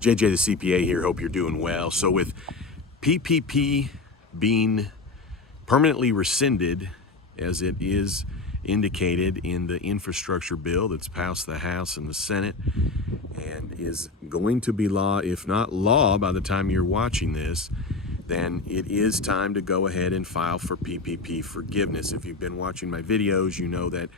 JJ the CPA here, hope you're doing well. So with PPP being permanently rescinded, as it is indicated in the infrastructure bill that's passed the House and the Senate and is going to be law, if not law by the time you're watching this, then it is time to go ahead and file for PPP forgiveness. If you've been watching my videos, you know that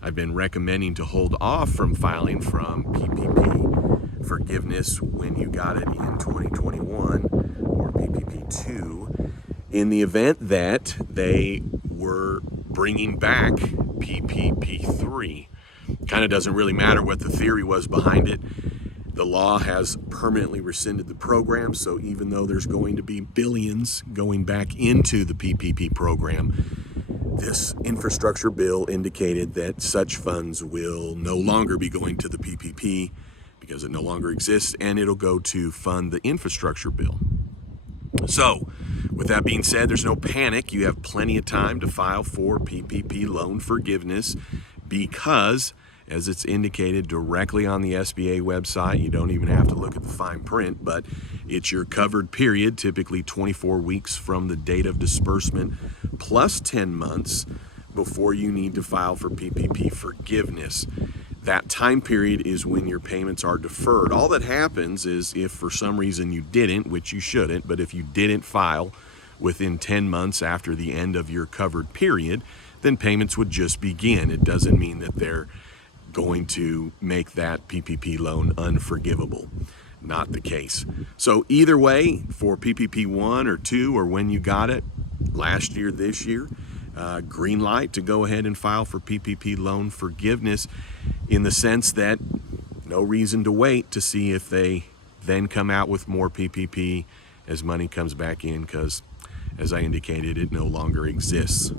I've been recommending to hold off from filing from PPP forgiveness when you got it in 2021 or PPP2 in the event that they were bringing back PPP3. Kind of doesn't really matter what the theory was behind it. The law has permanently rescinded the program, so even though there's going to be billions going back into the PPP program, this infrastructure bill indicated that such funds will no longer be going to the PPP because it no longer exists, and it'll go to fund the infrastructure bill. So, with that being said, there's no panic. You have plenty of time to file for PPP loan forgiveness because, as it's indicated directly on the SBA website, you don't even have to look at the fine print, but it's your covered period, typically 24 weeks from the date of disbursement, plus 10 months before you need to file for PPP forgiveness. That time period is when your payments are deferred. All that happens is if for some reason you didn't, which you shouldn't, but if you didn't file within 10 months after the end of your covered period, then payments would just begin. It doesn't mean that they're going to make that PPP loan unforgivable. Not the case. So either way, for PPP 1 or 2 or when you got it, last year, this year, green light to go ahead and file for PPP loan forgiveness in the sense that no reason to wait to see if they then come out with more PPP as money comes back in because, as I indicated, it no longer exists.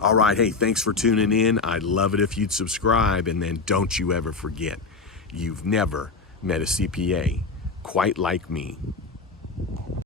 All right, hey, thanks for tuning in. I'd love it if you'd subscribe, and then don't you ever forget, you've never met a CPA quite like me.